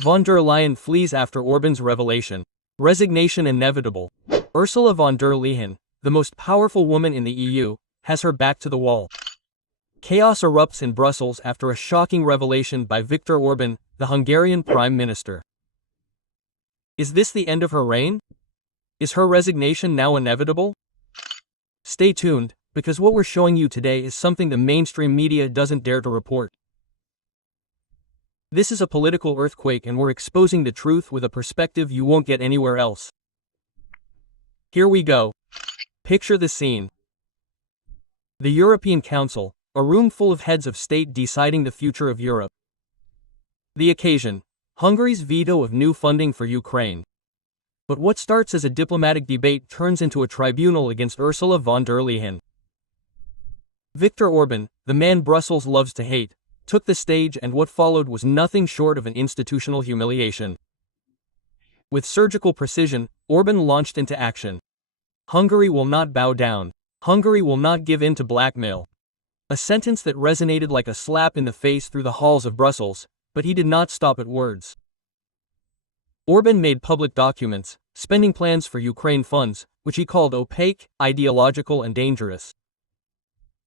Von der Leyen flees after Orban's revelation. Resignation inevitable. Ursula von der Leyen, the most powerful woman in the EU, has her back to the wall. Chaos erupts in Brussels after a shocking revelation by Viktor Orban, the Hungarian Prime Minister. Is this the end of her reign? Is her resignation now inevitable? Stay tuned, because what we're showing you today is something the mainstream media doesn't dare to report. This is a political earthquake, and we're exposing the truth with a perspective you won't get anywhere else. Here we go. Picture the scene. The European Council, a room full of heads of state deciding the future of Europe. The occasion: Hungary's veto of new funding for Ukraine. But what starts as a diplomatic debate turns into a tribunal against Ursula von der Leyen. Viktor Orban, the man Brussels loves to hate, took the stage, and what followed was nothing short of an institutional humiliation. With surgical precision, Orban launched into action. Hungary will not bow down. Hungary will not give in to blackmail. A sentence that resonated like a slap in the face through the halls of Brussels, but he did not stop at words. Orban made public documents, spending plans for Ukraine funds, which he called opaque, ideological, and dangerous.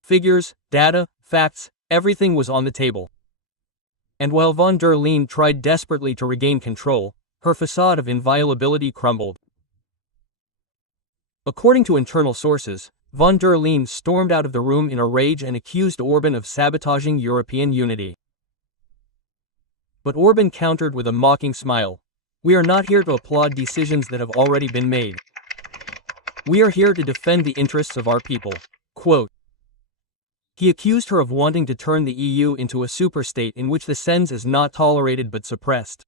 Figures, data, facts, everything was on the table. And while von der Leyen tried desperately to regain control, her facade of inviolability crumbled. According to internal sources, von der Leyen stormed out of the room in a rage and accused Orban of sabotaging European unity. But Orban countered with a mocking smile. "We are not here to applaud decisions that have already been made. We are here to defend the interests of our people." Quote. He accused her of wanting to turn the EU into a superstate in which the cens is not tolerated but suppressed.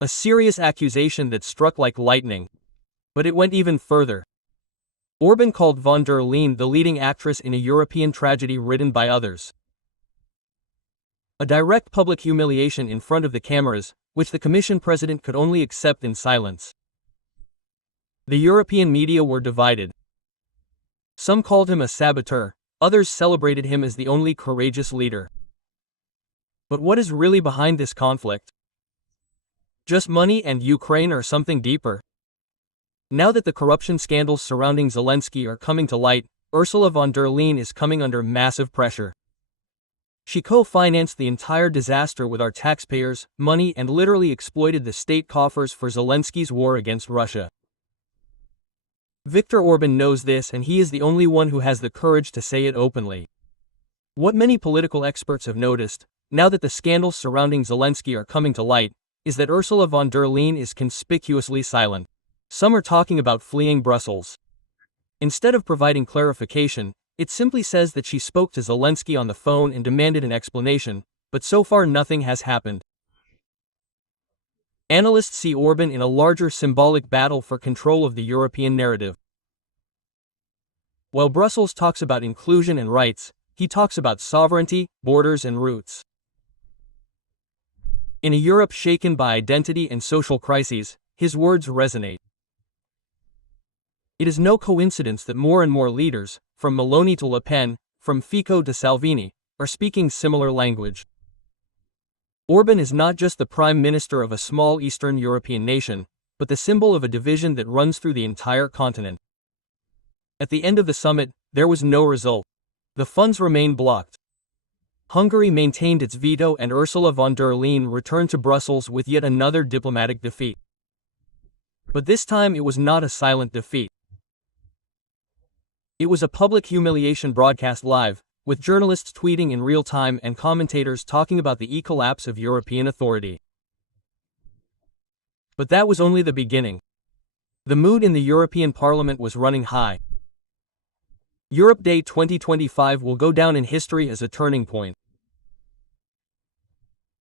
A serious accusation that struck like lightning. But it went even further. Orban called von der Leyen the leading actress in a European tragedy written by others. A direct public humiliation in front of the cameras, which the Commission president could only accept in silence. The European media were divided. Some called him a saboteur, others celebrated him as the only courageous leader. But what is really behind this conflict? Just money and Ukraine, or something deeper? Now that the corruption scandals surrounding Zelensky are coming to light, Ursula von der Leyen is coming under massive pressure. She co-financed the entire disaster with our taxpayers' money and literally exploited the state coffers for Zelensky's war against Russia. Viktor Orban knows this, and he is the only one who has the courage to say it openly. What many political experts have noticed, now that the scandals surrounding Zelensky are coming to light, is that Ursula von der Leyen is conspicuously silent. Some are talking about fleeing Brussels. Instead of providing clarification, it simply says that she spoke to Zelensky on the phone and demanded an explanation, but so far nothing has happened. Analysts see Orban in a larger symbolic battle for control of the European narrative. While Brussels talks about inclusion and rights, he talks about sovereignty, borders, and roots. In a Europe shaken by identity and social crises, his words resonate. It is no coincidence that more and more leaders, from Meloni to Le Pen, from Fico to Salvini, are speaking similar language. Orban is not just the prime minister of a small Eastern European nation, but the symbol of a division that runs through the entire continent. At the end of the summit, there was no result. The funds remained blocked. Hungary maintained its veto, and Ursula von der Leyen returned to Brussels with yet another diplomatic defeat. But this time it was not a silent defeat. It was a public humiliation broadcast live, with journalists tweeting in real time and commentators talking about the collapse of European authority. But that was only the beginning. The mood in the European Parliament was running high. Europe Day 2025 will go down in history as a turning point.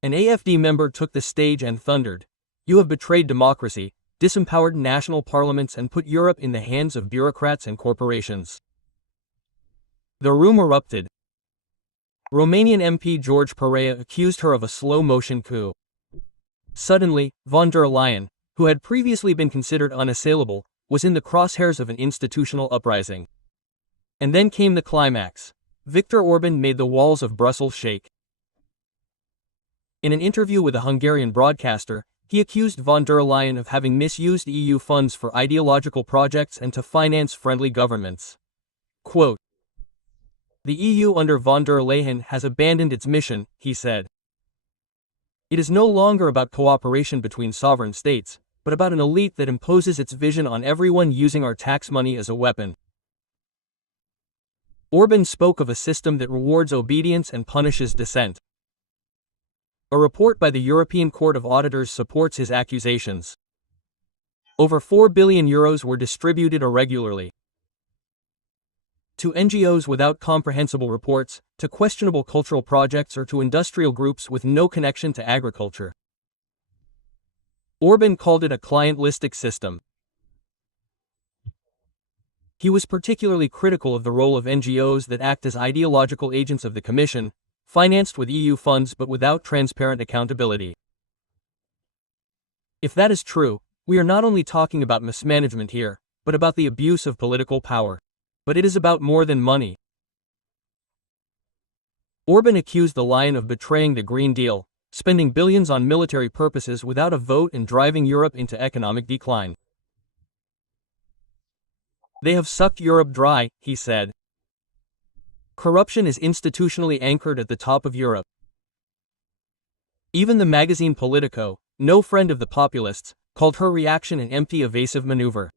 An AfD member took the stage and thundered, "You have betrayed democracy, disempowered national parliaments, and put Europe in the hands of bureaucrats and corporations." The room erupted. Romanian MP George Perea accused her of a slow-motion coup. Suddenly, von der Leyen, who had previously been considered unassailable, was in the crosshairs of an institutional uprising. And then came the climax. Viktor Orban made the walls of Brussels shake. In an interview with a Hungarian broadcaster, he accused von der Leyen of having misused EU funds for ideological projects and to finance friendly governments. Quote, "The EU under von der Leyen has abandoned its mission," he said. "It is no longer about cooperation between sovereign states, but about an elite that imposes its vision on everyone using our tax money as a weapon." Orban spoke of a system that rewards obedience and punishes dissent. A report by the European Court of Auditors supports his accusations. Over €4 billion were distributed irregularly to NGOs without comprehensible reports, to questionable cultural projects, or to industrial groups with no connection to agriculture. Orban called it a clientelistic system. He was particularly critical of the role of NGOs that act as ideological agents of the Commission, financed with EU funds but without transparent accountability. If that is true, we are not only talking about mismanagement here, but about the abuse of political power. But it is about more than money. Orban accused the Leyen of betraying the Green Deal, spending billions on military purposes without a vote and driving Europe into economic decline. "They have sucked Europe dry," he said. "Corruption is institutionally anchored at the top of Europe." Even the magazine Politico, no friend of the populists, called her reaction an empty, evasive maneuver.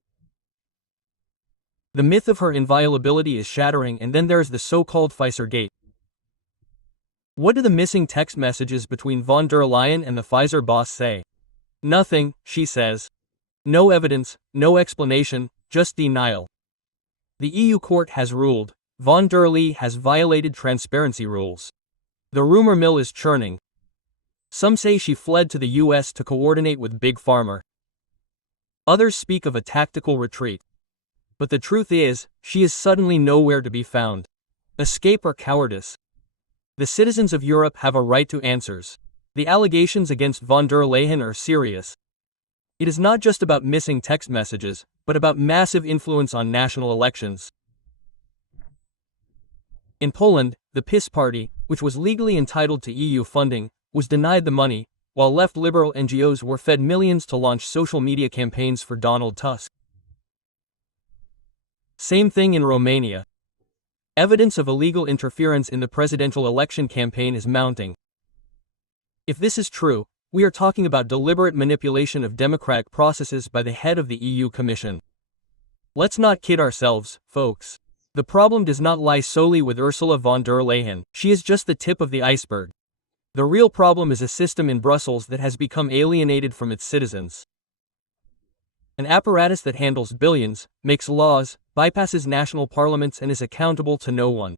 The myth of her inviolability is shattering, and then there's the so-called Pfizer Gate. What do the missing text messages between von der Leyen and the Pfizer boss say? Nothing, she says. No evidence, no explanation, just denial. The EU court has ruled. Von der Leyen has violated transparency rules. The rumor mill is churning. Some say she fled to the US to coordinate with Big Pharma. Others speak of a tactical retreat. But the truth is, she is suddenly nowhere to be found. Escape or cowardice? The citizens of Europe have a right to answers. The allegations against von der Leyen are serious. It is not just about missing text messages, but about massive influence on national elections. In Poland, the PiS party, which was legally entitled to EU funding, was denied the money, while left liberal NGOs were fed millions to launch social media campaigns for Donald Tusk. Same thing in Romania. Evidence of illegal interference in the presidential election campaign is mounting. If this is true, we are talking about deliberate manipulation of democratic processes by the head of the EU Commission. Let's not kid ourselves, folks. The problem does not lie solely with Ursula von der Leyen. She is just the tip of the iceberg. The real problem is a system in Brussels that has become alienated from its citizens. An apparatus that handles billions, makes laws, bypasses national parliaments, and is accountable to no one.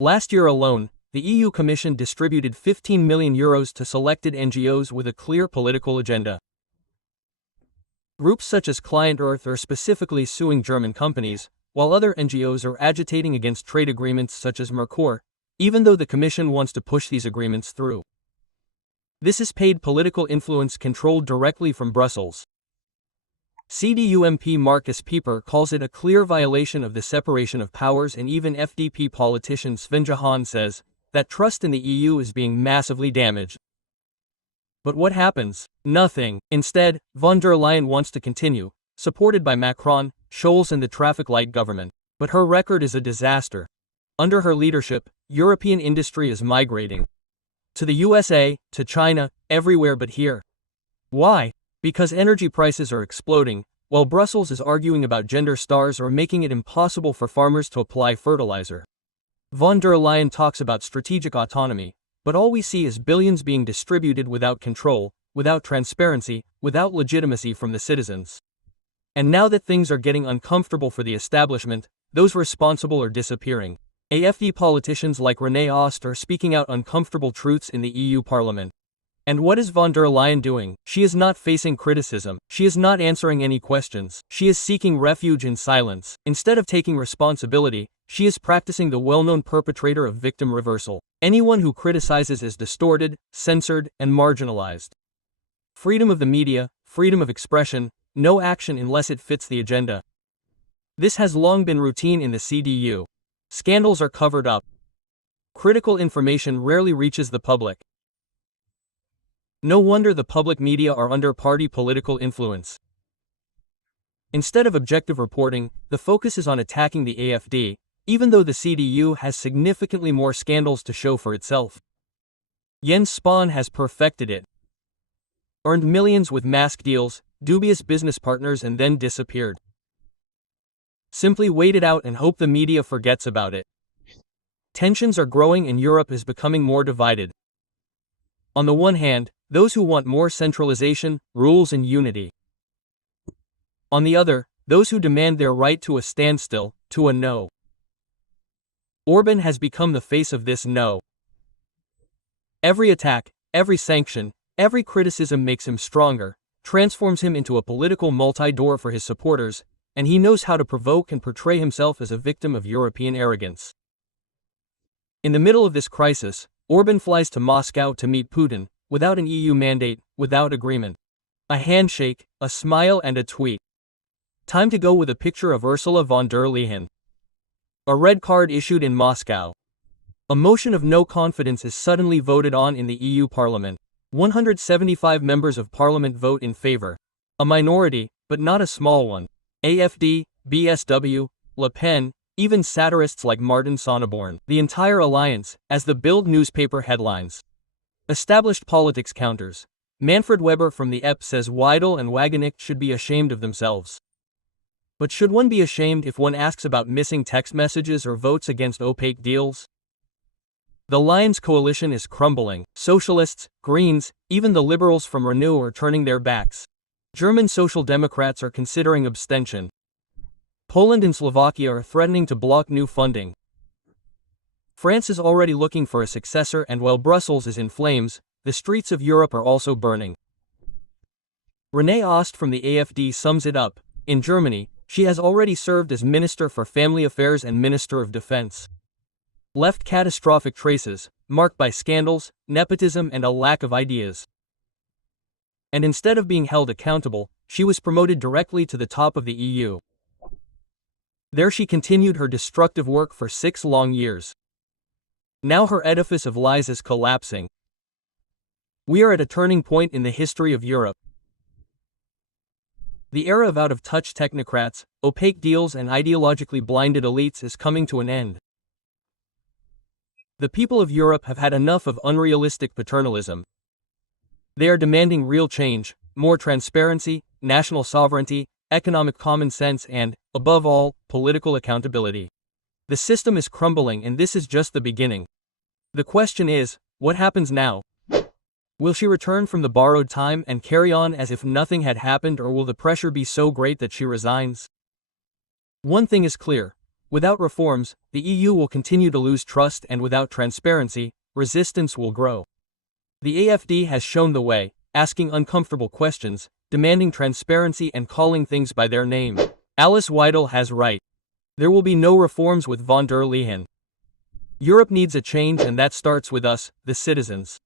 Last year alone, the EU Commission distributed €15 million to selected NGOs with a clear political agenda. Groups such as Client Earth are specifically suing German companies, while other NGOs are agitating against trade agreements such as Mercosur, even though the Commission wants to push these agreements through. This is paid political influence controlled directly from Brussels. CDU MP Markus Pieper calls it a clear violation of the separation of powers, and even FDP politician Sven Johan says that trust in the EU is being massively damaged. But what happens? Nothing. Instead, von der Leyen wants to continue, supported by Macron, Scholz, and the traffic light government. But her record is a disaster. Under her leadership, European industry is migrating to the USA, to China, everywhere but here. Why? Because energy prices are exploding, while Brussels is arguing about gender stars or making it impossible for farmers to apply fertilizer. Von der Leyen talks about strategic autonomy, but all we see is billions being distributed without control, without transparency, without legitimacy from the citizens. And now that things are getting uncomfortable for the establishment, those responsible are disappearing. AfD politicians like René Ost are speaking out uncomfortable truths in the EU Parliament. And what is von der Leyen doing? She is not facing criticism. She is not answering any questions. She is seeking refuge in silence. Instead of taking responsibility, she is practicing the well-known perpetrator of victim reversal. Anyone who criticizes is distorted, censored, and marginalized. Freedom of the media, freedom of expression, no action unless it fits the agenda. This has long been routine in the CDU. Scandals are covered up. critical information rarely reaches the public. No wonder the public media are under party political influence. Instead of objective reporting, the focus is on attacking the AfD, even though the CDU has significantly more scandals to show for itself. Jens Spahn has perfected it. Earned millions with mask deals, dubious business partners, and then disappeared. Simply wait it out and hope the media forgets about it. Tensions are growing and Europe is becoming more divided. On the one hand, those who want more centralization, rules, and unity. On the other, those who demand their right to a standstill, to a no. Orban has become the face of this no. Every attack, every sanction, every criticism makes him stronger, transforms him into a political multi-door for his supporters, and he knows how to provoke and portray himself as a victim of European arrogance. In the middle of this crisis, Orban flies to Moscow to meet Putin, without an EU mandate, without agreement. A handshake, a smile, and a tweet. Time to go with a picture of Ursula von der Leyen. A red card issued in Moscow. A motion of no confidence is suddenly voted on in the EU Parliament. 175 members of Parliament vote in favor. A minority, but not a small one. AfD, BSW, Le Pen, even satirists like Martin Sonneborn. The entire alliance, as the Bild newspaper headlines. Established politics counters. Manfred Weber from the EP says Weidel and Wagenknecht should be ashamed of themselves. But should one be ashamed if one asks about missing text messages or votes against opaque deals? The Alliance coalition is crumbling. Socialists, Greens, even the liberals from Renew are turning their backs. German Social Democrats are considering abstention. Poland and Slovakia are threatening to block new funding. France is already looking for a successor, and while Brussels is in flames, the streets of Europe are also burning. Renée Ost from the AfD sums it up. In Germany, she has already served as Minister for Family Affairs and Minister of Defense. Left catastrophic traces, marked by scandals, nepotism, and a lack of ideas. And instead of being held accountable, she was promoted directly to the top of the EU. There she continued her destructive work for 6 long years. Now her edifice of lies is collapsing. We are at a turning point in the history of Europe. The era of out-of-touch technocrats, opaque deals, and ideologically blinded elites is coming to an end. The people of Europe have had enough of unrealistic paternalism. They are demanding real change, more transparency, national sovereignty, economic common sense, and, above all, political accountability. The system is crumbling, and this is just the beginning. The question is, what happens now? Will she return from the borrowed time and carry on as if nothing had happened, or will the pressure be so great that she resigns? One thing is clear. Without reforms, the EU will continue to lose trust, and without transparency, resistance will grow. The AfD has shown the way, asking uncomfortable questions, demanding transparency, and calling things by their name. Alice Weidel has right. There will be no reforms with von der Leyen. Europe needs a change, and that starts with us, the citizens.